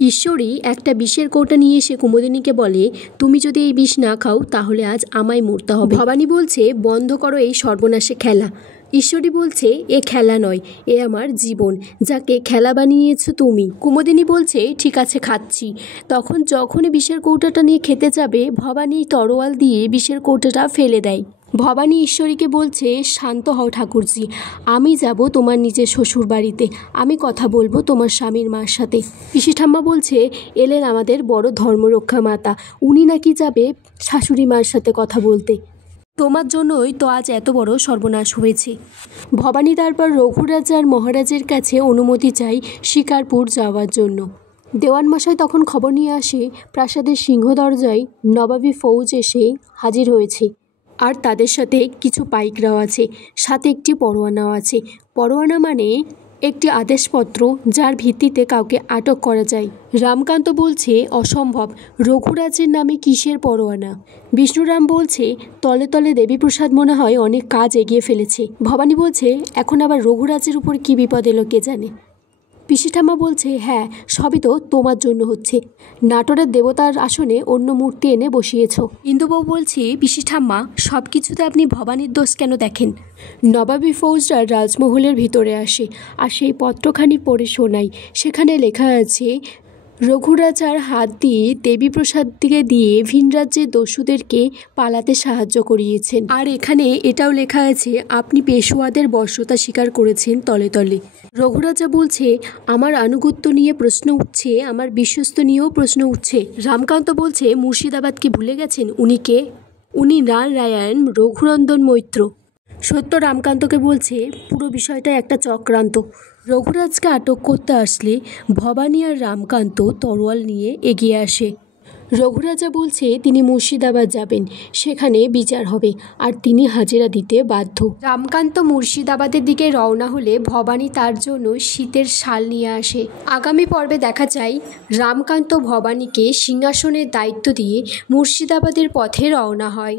ঈশ্বরী একটা বিষের কৌটা নিয়ে এসে কুমুদিনীকে বলে, তুমি যদি এই বিষ না খাও তাহলে আজ আমায় মরতে হবে। ভবানী বলছে, বন্ধ করো এই সর্বনাশে খেলা। ঈশ্বরী বলছে, এ খেলা নয়, এ আমার জীবন, যাকে খেলা বানিয়েছো তুমি। কুমুদিনী বলছে, ঠিক আছে খাচ্ছি। তখন যখনই বিষের কৌটাটা নিয়ে খেতে যাবে, ভবানী তরোয়াল দিয়ে বিষের কৌটাটা ফেলে দেয়। ভবানী ঈশ্বরীকে বলছে, শান্ত হও ঠাকুরজি, আমি যাব তোমার নিজের শ্বশুর বাড়িতে, আমি কথা বলবো তোমার স্বামীর মার সাথে। পিসি ঠাম্মা বলছে, এলেন আমাদের বড় ধর্মরক্ষা মাতা, উনি নাকি যাবে শাশুড়ি মার সাথে কথা বলতে। তোমার জন্যই তো আজ এত বড় সর্বনাশ হয়েছে। ভবানী তারপর রঘুরাজার মহারাজের কাছে অনুমতি চাই শিকারপুর যাওয়ার জন্য। দেওয়ানমশাই তখন খবর নিয়ে আসে প্রাসাদের সিংহ দরজায় নবাবী ফৌজ এসে হাজির হয়েছে, আর তাদের সাথে কিছু পাইকরাও আছে, সাথে একটি পরোয়ানাও আছে। পরোয়ানা মানে একটি আদেশপত্র, যার ভিত্তিতে কাউকে আটক করা যায়। রামকান্ত বলছে, অসম্ভব, রঘুরাজের নামে কিসের পরোয়ানা? বিষ্ণুরাম বলছে, তলে তলে দেবীপ্রসাদ মনে হয় অনেক কাজ এগিয়ে ফেলেছে। ভবানী বলছে, এখন আবার রঘুরাজের উপর কী বিপদ এলো কে জানে। পিসি ঠাম্মা বলছে, হ্যাঁ, সবই তো তোমার জন্য হচ্ছে, নাটোরের দেবতার আসনে অন্য মূর্তি এনে বসিয়েছ। ইন্দুবাবু বলছে, পিসি ঠাম্মা, সব কিছুতে আপনি ভবানীর দোষ কেন দেখেন? নবাবী ফৌজরা রাজমহলের ভিতরে আসে, আর সেই পত্রখানি পড়ে শোনাই। সেখানে লেখা আছে, রঘুরাজার হাত দিয়ে দেবীপ্রসাদকে দিয়ে ভিনরাজ্যের দস্যুদেরকে পালাতে সাহায্য করিয়েছেন। আর এখানে এটাও লেখা আছে, আপনি পেশোয়াদের বর্ষতা স্বীকার করেছেন তলে তলে। রঘুরাজা বলছে, আমার আনুগত্য নিয়ে প্রশ্ন উঠছে, আমার বিশ্বস্ত নিয়েও প্রশ্ন উঠছে। রামকান্ত বলছে, মুর্শিদাবাদকে ভুলে গেছেন? উনি কে? উনি নারায়ণ রঘুনন্দন মৈত্র। সত্য রামকান্তকে বলছে, পুরো বিষয়টা একটা চক্রান্ত। রঘুরাজকে আটক করতে আসলে ভবানী আর রামকান্ত তরোয়াল নিয়ে এগিয়ে আসে। রঘুরাজা বলছে, তিনি মুর্শিদাবাদ যাবেন, সেখানে বিচার হবে, আর তিনি হাজিরা দিতে বাধ্য। রামকান্ত মুর্শিদাবাদের দিকে রওনা হলে ভবানী তার জন্য শীতের শাল নিয়ে আসে। আগামী পর্বে দেখা যায় রামকান্ত ভবানীকে সিংহাসনের দায়িত্ব দিয়ে মুর্শিদাবাদের পথে রওনা হয়।